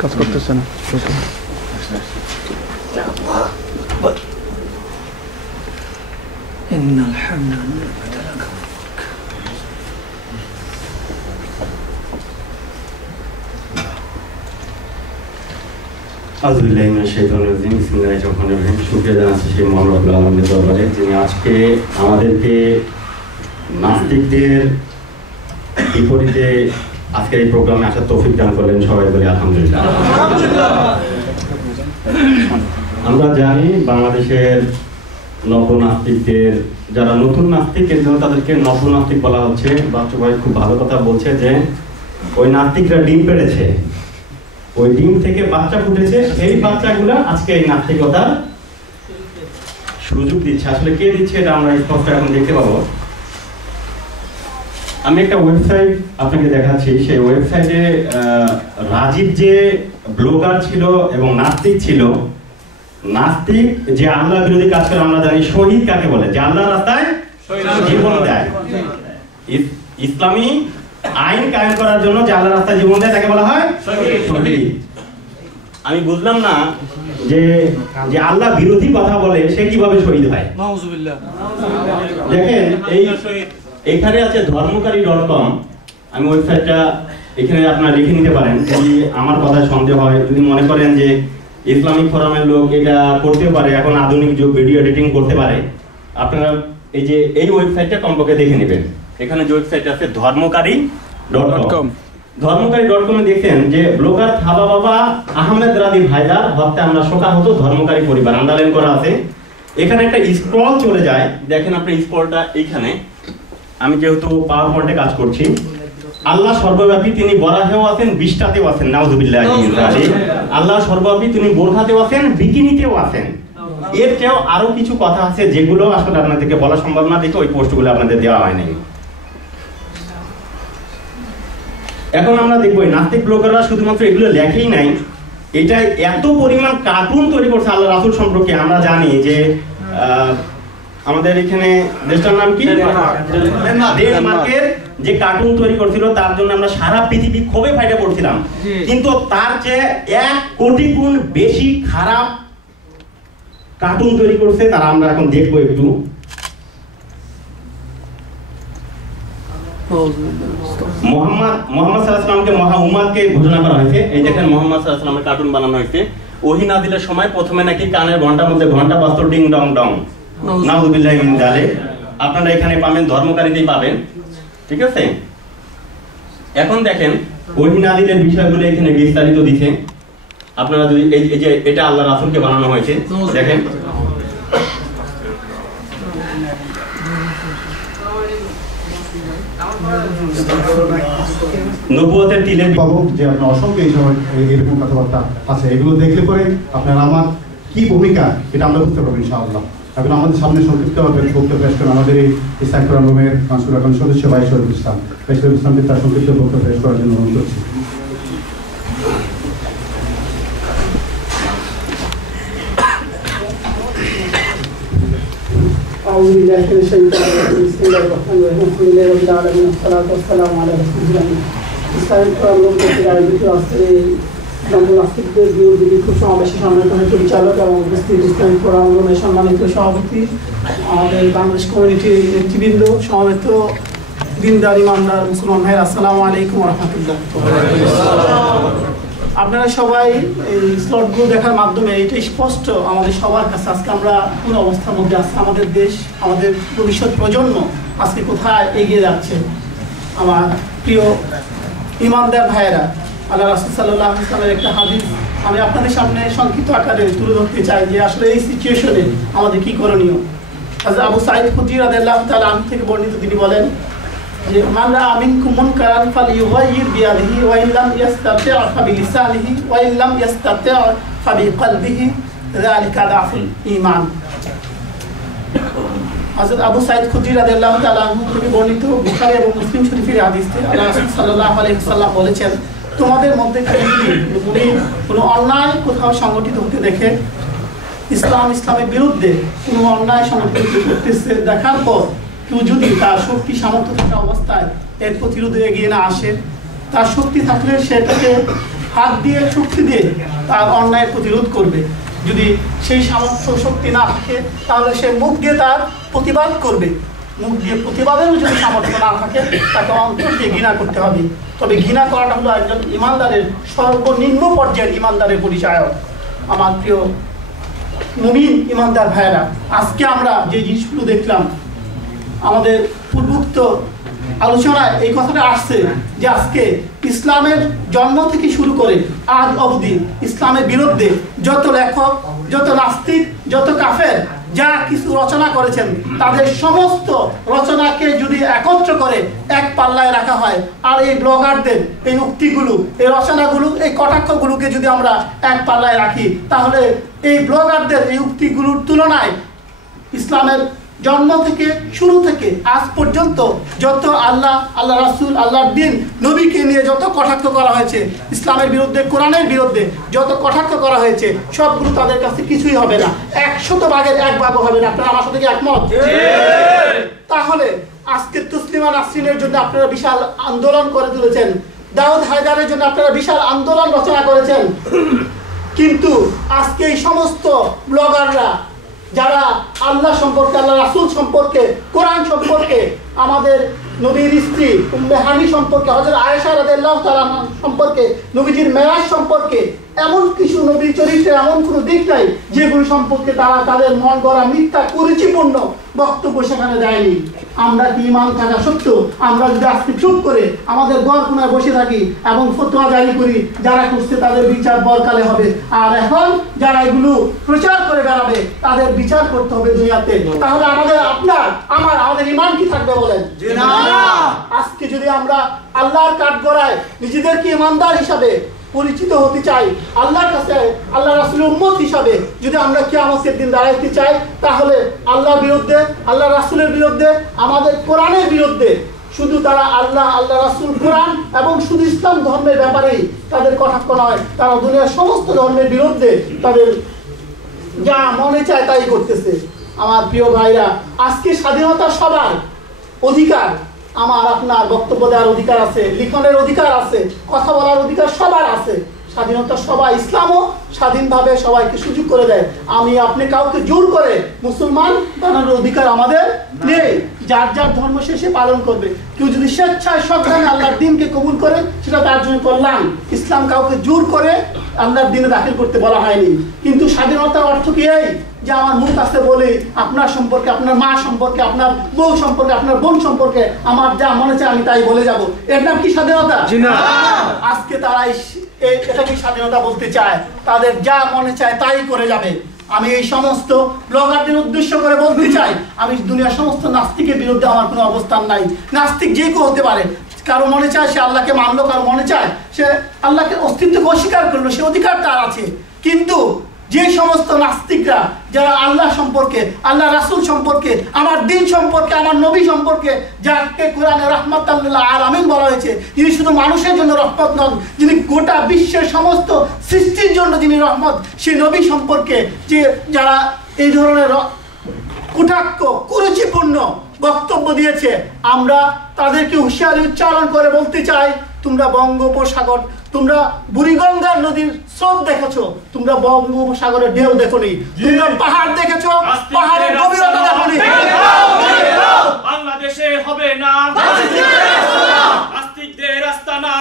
কাজ করতেছে না। আউযুবিল্লাহি মিনাশ শাইতানির রাজিম। বিসমিল্লাহির রহমানির রহিম। শুকরিয়া জানাচ্ছি সেই মহান রব্বুল আলামিনের দরবারে, যিনি আজকে আমাদেরকে নাস্তিকদের বিপরীতে আজকের এই প্রোগ্রামে আসার তৌফিক দান করলেন। সবাই বলি আলহামদুলিল্লাহ। আমরা জানি বাংলাদেশের নবনাস্তিকদের, যারা নতুন নাস্তিক, এর জন্য তাদেরকে নবনাস্তিক বলা হচ্ছে। বাচ্চু ভাই খুব ভালো কথা বলছে যে ওই নাস্তিকরা ডিম পেড়েছে, ওই ডিম থেকে বাচ্চা ফুটেছে, সেই বাচ্চাগুলা আজকে এই নাস্তিকতার সুযোগ দিচ্ছে। আসলে কে দিচ্ছে এটা আমরা স্পষ্ট এখন দেখতে পাবো। আমি একটা ওয়েবসাইট আপনাকে দেখাচ্ছি। সেই ওয়েবসাইটে রাজীব যে ব্লগার ছিল এবং নাস্তিক ছিল, নাস্তিক যে আল্লাহ বিরোধী কাজ করে, আমরা জানি শহীদ কাকে বলে, যে আল্লাহর রাস্তায় জীবন দেয়। ইসলামী আইন কায়েম করার জন্য যে আল্লাহর রাস্তায় জীবন দেয় তাকে বলা হয় শহীদ। আমি বুঝলাম না যে যে আল্লাহ বিরোধী কথা বলে সে কিভাবে শহীদ হয়। দেখেন এইখানে আছে ধর্মকারী.com। আমি ওয়েবসাইটটা এখানে আপনারা লিখে নিতে পারেন যদি আমার কথায় সন্দেহ হয়, যদি মনে করেন যে ইসলামিক ফোরামের লোক এটা করতে পারে, এখন আধুনিক যুগ, ভিডিও এডিটিং করতে পারে, আপনারা এই যে এই ওয়েবসাইটটা কমপক্ষে দেখে নেবেন। এখানে যে ওয়েবসাইট আছে ধর্মকারী.com, ধর্মকারী.com এ দেখেন যে ব্লগার থাবা বাবা আহমেদ রাদি ভাইদার হত্যা আমরা শোকাহত ধর্মকারী পরিবার আন্ডারলাইন করা আছে। এখানে একটা স্ক্রল চলে যায়, দেখেন আপনি স্ক্রলটা এইখানে। আমি যেহেতু পাওয়ার পয়েন্টে কাজ করছি, আল্লাহ সর্বব্যাপী, তিনি বরাহেও আছেন, বিষ্টাতেও আছেন। নাউযুবিল্লাহ। আল্লাহ সর্বব্যাপী, তিনি বোরখাতেও আছেন, বিকিনিতেও আছেন। এর চেয়েও আরো কিছু কথা আছে যেগুলো আসলে আপনাদেরকে বলা সম্ভব না, দেখে ওই পোস্টগুলো আপনাদের দেওয়া হয় নাই। এখন আমরা দেখবো নাস্তিক ব্লগাররা শুধুমাত্র এগুলো লেখেই নাই, এটা এত পরিমাণ কার্টুন তৈরি করছে আল্লাহ রাসূল সম্পর্কে। আমরা জানি যে আমাদের এখানে দেশটার নাম কি, ডেনমার্কের যে কার্টুন তৈরি করছিল, তার জন্য আমরা সারা পৃথিবী ক্ষোভে ফাইটে পড়ছিলাম। কিন্তু তার চেয়ে 1 কোটি গুণ বেশি খারাপ কার্টুন তৈরি করছে তারা। আমরা এখন দেখবো একটু। মুহাম্মদ সাল্লাল্লাহু আলাইহি ওয়াসাল্লামকে মহা উম্মাদকে ঘোষণা করা হয়েছে। এই দেখেন মুহাম্মদ সাল্লাল্লাহু আলাইহি ওয়াসাল্লামের কার্টুন বানানো হয়েছে। ওহী নাযিলের সময় প্রথমে নাকি কানের ঘন্টার মধ্যে ঘন্টা বাজতো ডিং ডং ডং। নাউযুবিল্লাহি মিন যালিক। আপনারা এখানে পাবেন, ধর্মকারীতেই পাবেন, ঠিক আছে। এখন দেখেন ওহী নাযিলের বিষয়গুলো এখানে বিস্তারিত দিয়েছে। আপনারা যদি এই যে এটা আল্লাহর রাসূলকে বানানো হয়েছে, দেখেন নবুয়তের তিলের পাবো যে আপনার অসংখ্য এই সময় এরকম কথাবার্তা আছে। এগুলো দেখলে পরে আপনার আমার কি ভূমিকা এটা আমরা বুঝতে পারবো ইনশাআল্লাহ। এখন আমাদের সামনে সংক্ষিপ্ত বক্তব্য পেশ করেন আমাদের এই ইসলামিক ফোরামের কাউন্সিল এখন সদস্য ভাই শরীফুল ইসলাম। ভাই শরীফুল ইসলামকে তার সংক্ষিপ্ত বক্তব্য পেশ করার জন্য অনুরোধ করছি। أعوذ بالله من الشيطان الرجيم بسم الله الرحمن الرحيم الحمد لله رب العالمين والصلاة والسلام على رسول الله ইসলামিক ফোরাম কর্তৃক আয়োজিত আজকের নবনাস্তিকদের বিরোধী বিক্ষোভ সমাবেশে সম্মানিত পরিচালক এবং উপস্থিত ইসলামিক ফোরামের সম্মানিত সভাপতি, আমাদের বাংলাদেশ কমিউনিটির নেতৃবৃন্দ, সমবেত দিনদার ইমানদার মুসলমান ভাই, আসসালামু আলাইকুম ওয়া রাহমাতুল্লাহ। আপনারা সবাই এই স্লটগুলো দেখার মাধ্যমে এটা স্পষ্ট আমাদের সবার কাছে আজকে আমরা কোন অবস্থার মধ্যে আছি, আমাদের দেশ, আমাদের ভবিষ্যৎ প্রজন্ম আজকে কোথায় এগিয়ে যাচ্ছে। আমার প্রিয় ইমানদার ভাইয়েরা, আল্লাহ রাসূল সাল্লাল্লাহু আলাইহি ওয়াসাল্লামের একটা হাদিস আমি আপনাদের সামনে সংক্ষিপ্ত আকারে তুলে ধরতে চাই যে আসলে এই সিচুয়েশনে আমাদের কি করণীয়। হযরত আবু সাঈদ খুদরি রাদিয়াল্লাহু তাআলা আনহু থেকে বর্ণিত, তিনি বলেন যে মান রাআ মিনকুম মুনকারান ফালইউগাইয়ির বিয়াদিহি ওয়া ইন লাম ইস্তাতি' ফাবিলিসানিহি ওয়া ইন লাম ইস্তাতি' ফাবিকলবিহি যালিকা দাফুল ঈমান। হযরত আবু সাঈদ খুদরি রাদিয়াল্লাহু তাআলা আনহু থেকে বর্ণিত বুখারী এবং মুসলিম শরীফের হাদিসে আল্লাহ রাসূল সাল্লাল্লাহু আলাইহি ওয়াসাল্লাম বলেছেন, তোমাদের মধ্যে কেউ যদি কোনো অন্যায় কোথাও সংগঠিত হতে দেখে, ইসলামের বিরুদ্ধে কোনো অন্যায় সংগঠিত করতেছে দেখার পর কেউ যদি তার শক্তি সামর্থ্য থাকা অবস্থায় এর প্রতিরোধে এগিয়ে না আসে, তার শক্তি থাকলে সেটাকে হাত দিয়ে শক্তি দিয়ে তার অন্যায়ের প্রতিরোধ করবে। যদি সেই সামর্থ্য শক্তি না থাকে তাহলে সে মুখ দিয়ে তার প্রতিবাদ করবে। মুখ দিয়ে প্রতিবাদেরও যদি সামর্থ্য না থাকে তাকে অন্তর দিয়ে ঘৃণা করতে হবে। তবে ঘৃণা করাটা হলো একজন ইমানদারের সর্বনিম্ন পর্যায়ের ইমানদারের পরিচয়। আমার প্রিয় মুমিন ইমানদার ভাইয়েরা, আজকে আমরা যে জিনিসগুলো দেখলাম, আমাদের পূর্বোক্ত আলোচনায় এই কথাটা আসছে যে আজকে ইসলামের জন্ম থেকে শুরু করে আজ অবধি ইসলামের বিরুদ্ধে যত লেখক, যত নাস্তিক, যত কাফের যা কিছু রচনা করেছেন, তাদের সমস্ত রচনাকে যদি একত্র করে এক পাল্লায় রাখা হয়, আর এই ব্লগারদের এই উক্তিগুলো, এই রচনাগুলো, এই কটাক্ষগুলোকে যদি আমরা এক পাল্লায় রাখি, তাহলে এই ব্লগারদের এই উক্তিগুলোর তুলনায় ইসলামের জন্ম থেকে শুরু থেকে আজ পর্যন্ত যত আল্লাহ রাসূল, আল্লাহর দিন, নবীকে নিয়ে যত কটাক্ষ করা হয়েছে, ইসলামের বিরুদ্ধে, কোরআনের বিরুদ্ধে যত কটাক্ষ করা হয়েছে, সবগুলো তাদের কাছে কিছুই হবে না। 100 ভাগের 1 ভাগও হবে না। আপনারা আমার সাথে কি একমত? তাহলে আজকে তসলিমা নাসরিনের জন্য আপনারা বিশাল আন্দোলন করে তুলেছেন, দাউদ হায়দারের জন্য আপনারা বিশাল আন্দোলন রচনা করেছেন, কিন্তু আজকে এই সমস্ত ব্লগাররা যারা আল্লাহ সম্পর্কে, আল্লাহ রাসূল সম্পর্কে, কোরআন সম্পর্কে, আমাদের নবীর স্ত্রী উম্মে হানি সম্পর্কে, হযরত আয়েশা রাদিয়াল্লাহু তাআলা সম্পর্কে, নবীজির মেরাজ সম্পর্কে, এমন কিছু নবীর চরিত্রের এমন কোনো দিক নাই যেগুলো সম্পর্কে তারা তাদের মন গড়া মিথ্যা কুরুচিপূর্ণ বক্তব্য সেখানে দেয়নি। আমরা কি ঈমান থাকা সত্ত্বেও আমরা যদি আজকে চুপ করে আমাদের গড়-কোনায় বসে থাকি এবং ফতোয়া জারি করি, যারা করছে তাদের বিচার বরকালে হবে, আর এখন যারা এগুলো প্রচার করে বেড়াবে তাদের বিচার করতে হবে দুনিয়াতে, তাহলে আমাদের আমাদের ঈমান কি থাকবে বলেন? আজকে যদি আমরা আল্লাহর কাঠগড়ায় নিজেদেরকে ঈমানদার হিসাবে পরিচিত হতে চাই, আল্লাহর কাছে আল্লাহ রাসূলের উম্মত হিসাবে যদি আমরা কিয়ামতের দিন দাঁড়াইতে চাই, তাহলে আল্লাহর বিরুদ্ধে, আল্লাহ রাসূলের বিরুদ্ধে, আমাদের কোরআনের বিরুদ্ধে, শুধু তারা আল্লাহ রাসূল, কোরআন এবং শুধু ইসলাম ধর্মের ব্যাপারেই তাদের কটাক্ষ নয়, তারা দুনিয়ার সমস্ত ধর্মের বিরুদ্ধে তাদের যা মনে চায় তাই করতেছে। আমার প্রিয় ভাইরা, আজকে স্বাধীনতা সবার অধিকার, আমার আপনার বক্তব্য দেওয়ার অধিকার আছে, লিখনের অধিকার আছে, কথা বলার অধিকার সবার আছে। স্বাধীনতা সবাই, ইসলামও স্বাধীনভাবে সবাইকে সুযোগ করে দেয়। আমি আপনি কাউকে জোর করে মুসলমান বানানোর অধিকার আমাদের নেই। যার যার ধর্ম সে পালন করবে। কেউ যদি স্বেচ্ছায় সজ্ঞানে আল্লাহর দ্বীনকে কবুল করে, সেটা তার জন্য কল্যাণ। ইসলাম কাউকে জোর করে আল্লাহর দ্বীনে দাখিল করতে বলা হয়নি। কিন্তু স্বাধীনতার অর্থ কি এই যে আমার মুখ আছে বলে আপনার সম্পর্কে, আপনার মা সম্পর্কে, আপনার বউ সম্পর্কে, আপনার বোন সম্পর্কে আমার যা মনে চায় আমি তাই বলে যাব? এর নাম কি স্বাধীনতা? আজকে তারা এটা কি স্বাধীনতা বলতে চায়? তাদের যা মনে চায় তাই করে যাবে। আমি এই সমস্ত ব্লগারদের উদ্দেশ্য করে বলতে চাই, আমি দুনিয়ার সমস্ত নাস্তিকের বিরুদ্ধে আমার কোনো অবস্থান নাই। নাস্তিক যে কেউ হতে পারে, কারো মনে চায় সে আল্লাহকে মানলো, কারো মনে চায় সে আল্লাহকে অস্তিত্বকে অস্বীকার করলো, সে অধিকার তার আছে। কিন্তু যে সমস্ত নাস্তিকরা যারা আল্লাহ সম্পর্কে, আল্লাহ রাসূল সম্পর্কে, আমার দিন সম্পর্কে, আমার নবী সম্পর্কে, যাকে কোরআনে রাহমাতাল লিল আলামিন বলা হয়েছে, যিনি শুধু মানুষের জন্য রহমত নন, যিনি গোটা বিশ্বের সমস্ত সৃষ্টির জন্য যিনি রহমত, সেই নবী সম্পর্কে যে যারা এই ধরনের কুটাক্ষ, কুরুচিপূর্ণ বক্তব্য দিয়েছে, আমরা তাদেরকে হুঁশিয়ারি উচ্চারণ করে বলতে চাই, তোমরা বঙ্গোপসাগর, তোমরা বুড়িগঙ্গার নদীর স্রোত দেখেছো, তোমরা বঙ্গোপসাগরের ঢেউ দেখোনি, তোমরা পাহাড় দেখেছো, পাহাড়ের গভীরতা দেখোনি। বাংলাদেশে হবে না নাস্তিকদের আস্তানা।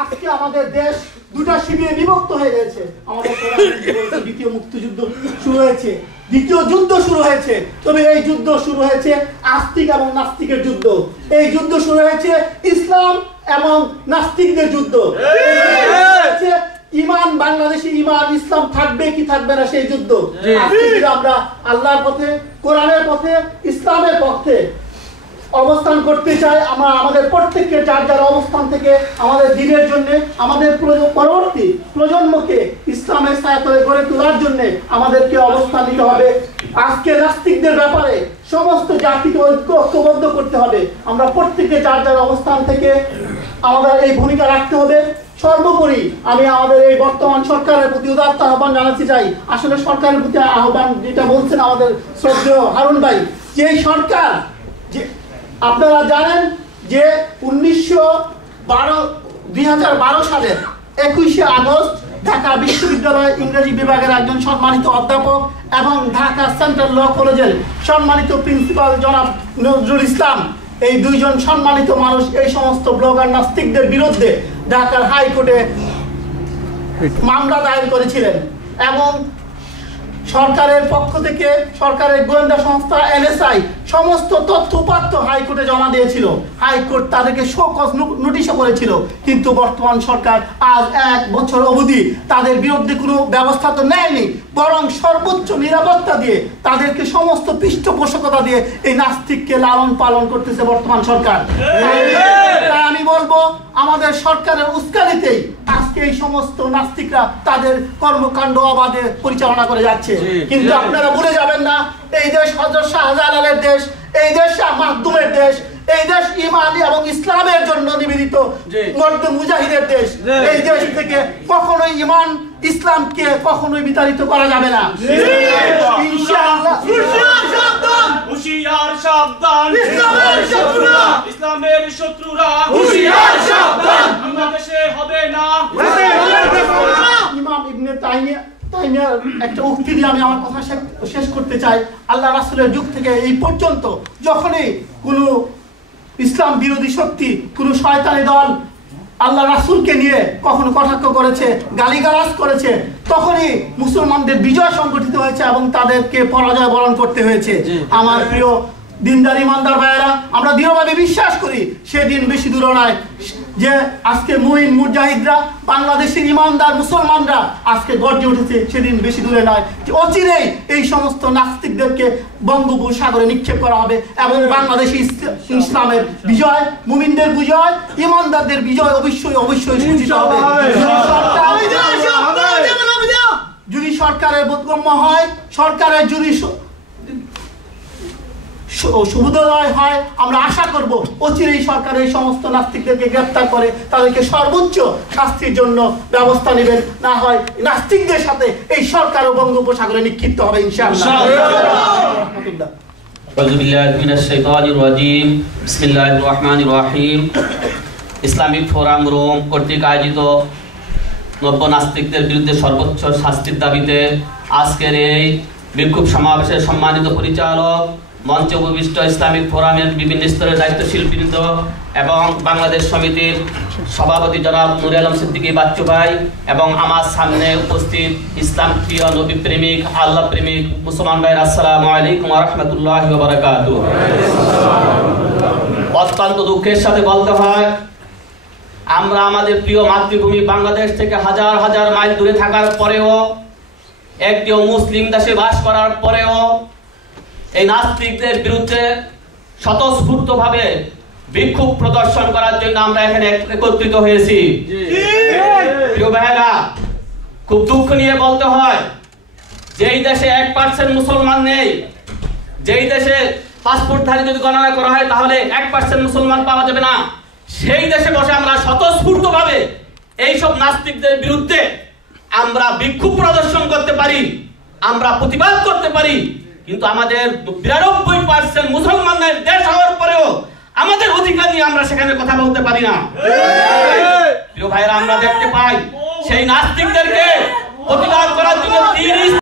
আজকে আমাদের দেশ দুটা শিবিরে বিভক্ত হয়ে গেছে। আমাদের দ্বিতীয় মুক্তিযুদ্ধ শুরু হয়েছে, দ্বিতীয় যুদ্ধ শুরু হয়েছে। তবে এই যুদ্ধ শুরু হয়েছে আস্তিক এবং নাস্তিকের যুদ্ধ। এই যুদ্ধ শুরু হয়েছে ইসলাম এবং নাস্তিকদের যুদ্ধ। ইমান, বাংলাদেশে ইমান ইসলাম থাকবে কি থাকবে না সেই যুদ্ধ। আজকে যদি আমরা আল্লাহর পথে, কোরআনের পথে, ইসলামের পথে অবস্থান করতে চাই, আমরা আমাদের প্রত্যেককে যার যার অবস্থান থেকে আমাদের দিনের জন্য, আমাদের পরবর্তী প্রজন্মকে ইসলামের ছায়াতলে গড়ে তোলার জন্য আমাদেরকে অবস্থান নিতে হবে। আজকে নাস্তিকদের ব্যাপারে সমস্ত জাতিকে ঐক্যবদ্ধ করতে হবে। আমরা প্রত্যেকে যার যার অবস্থান থেকে আমাদের এই ভূমিকা রাখতে হবে। সর্বোপরি আমি আমাদের এই বর্তমান সরকারের প্রতি উদাত্ত আহ্বান জানাতে চাই। আসলে সরকারের প্রতি আহ্বান যেটা বলছেন আমাদের শ্রদ্ধেয় হারুন ভাই, যে সরকার, যে আপনারা জানেন যে 2012 সালের 21শে আগস্ট ঢাকা বিশ্ববিদ্যালয় ইংরেজি বিভাগের একজন সম্মানিত অধ্যাপক এবং ঢাকা সেন্ট্রাল ল কলেজের সম্মানিত প্রিন্সিপাল জনাব নজরুল ইসলাম, এই দুইজন সম্মানিত মানুষ এই সমস্ত ব্লগার নাস্তিকদের বিরুদ্ধে ঢাকার হাইকোর্টে মামলা দায়ের করেছিলেন এবং সরকারের পক্ষ থেকে সরকারের গোয়েন্দা সংস্থা NSI সমস্ত তথ্য উপাত্ত হাইকোর্টে জমা দিয়েছিল। হাইকোর্ট তাদেরকে শোকজ নোটিশও করেছিল, কিন্তু বর্তমান সরকার আজ 1 বছর অবধি তাদের বিরুদ্ধে কোনো ব্যবস্থা তো নেয়নি, বরং সর্বোচ্চ নিরাপত্তা দিয়ে তাদেরকে সমস্ত পৃষ্ঠপোষকতা দিয়ে এই নাস্তিককে লালন পালন করতেছে বর্তমান সরকার। তাই আমি বলবো আমাদের সরকারের উস্কানিতেই আজকে এই সমস্ত নাস্তিকরা তাদের কর্মকাণ্ড অবাধে পরিচালনা করে যাচ্ছে। কিন্তু আপনারা ভুলে যাবেন না, এই দেশ হযরত শাহজালালের দেশ, এই দেশ শাহ মাহদুমের দেশ, এই দেশ ঈমান এবং ইসলামের জন্য নিবেদিত মর্দ মুজাহিদের দেশ। এই দেশ থেকে কখনোই ঈমান ইসলামকে কখনোই বিতাড়িত করা যাবে না। ইনশাআল্লাহ হুশিয়ার সাবধান, ইসলামের শত্রুরা, ইসলামের শত্রুরা হুশিয়ার সাবধান, বাংলাদেশে হবে না। ইমাম ইবনে তাইমিয়ার একটা উক্তি দিয়ে আমি আমার কথা শেষ করতে চাই। আল্লাহ রাসূলের যুগ থেকে এই পর্যন্ত যখনই কোনো ইসলাম বিরোধী শক্তি, কোনো শয়তানি দল আল্লাহ রাসূলকে নিয়ে কখনো কটাক্ষ করেছে, গালিগালাজ করেছে, তখনই মুসলমানদের বিজয় সংগঠিত হয়েছে এবং তাদেরকে পরাজয় বরণ করতে হয়েছে। আমার প্রিয় দিনদার ইমানদার ভাইয়েরা, আমরা দৃঢ়ভাবে বিশ্বাস করি সেদিন বেশি দূর নয় যে আজকে মুমিন মুজাহিদরা, বাংলাদেশের ইমানদার মুসলমানরা আজকে গর্জে উঠেছে, সেদিন বেশি দূরে নয় যে অচিরেই এই সমস্ত নাস্তিকদেরকে বঙ্গোপসাগরে নিক্ষেপ করা হবে এবং বাংলাদেশে ইসলামের বিজয়, মুমিনদের বিজয়, ইমানদারদের বিজয় অবশ্যই অবশ্যই সূচিত হবে। যদি সরকারের বোধগম্য হয়, সরকারের যদি সুবোধোদয় হয়, আমরা আশা করব অচিরেই সরকার এই সমস্ত নাস্তিকদেরকে গ্রেফতার করে তাদেরকে সর্বোচ্চ শাস্তির জন্য ব্যবস্থা নেবেন। না হয় নাস্তিকদের সাথে এই সরকারও বঙ্গোপসাগরে নিক্ষিপ্ত হবে ইনশাআল্লাহ। বিসমিল্লাহির রহমানির রহিম। ইসলামিক ফোরাম রোম কর্তৃক আয়োজিত নব্য নাস্তিকদের বিরুদ্ধে সর্বোচ্চ শাস্তির দাবিতে আজকের এই বিক্ষোভ সমাবেশের সম্মানিত পরিচালক, মঞ্চে উপবিষ্ট ইসলামিক ফোরামের বিভিন্ন স্তরের দায়িত্বশীল বৃন্দ এবং বাংলাদেশ সমিতির সভাপতি জনাব নুরে আলম সিদ্দিকী বাচ্চু ভাই এবং আমার সামনে উপস্থিত ইসলাম প্রিয়, নবী প্রেমিক, আল্লাহ প্রেমিক মুসলমান ভাই, আসসালামু আলাইকুম ওয়া রাহমাতুল্লাহি ওয়া বারাকাতুহু। অত্যন্ত দুঃখের সাথে বলতে হয়, আমরা আমাদের প্রিয় মাতৃভূমি বাংলাদেশ থেকে হাজার হাজার মাইল দূরে থাকার পরেও, একটি মুসলিম দেশে বাস করার পরেও এই নাস্তিকদের বিরুদ্ধে স্বতঃস্ফূর্তভাবে বিক্ষোভ প্রদর্শন করার জন্য আমরা এখানে একত্রিত হয়েছি। প্রিয় ভাইয়েরা, খুব দুঃখ নিয়ে বলতে হয়, যেই দেশে 1% মুসলমান নেই, যেই দেশে পাসপোর্টধারী যদি গণনা করা হয় তাহলে 1% মুসলমান পাওয়া যাবে না, সেই দেশে বসে আমরা স্বতঃস্ফূর্তভাবে এইসব নাস্তিকদের বিরুদ্ধে আমরা বিক্ষোভ প্রদর্শন করতে পারি, আমরা প্রতিবাদ করতে পারি। কিন্তু আমাদের 92% মুসলমানদের দেশ হওয়ার পরেও আমাদের অধিকার নিয়ে আমরা সেখানে কথা বলতে পারি না। প্রিয় ভাইরা, আমরা দেখতে পাই সেই নাস্তিকদেরকে প্রতিবাদ করার জন্য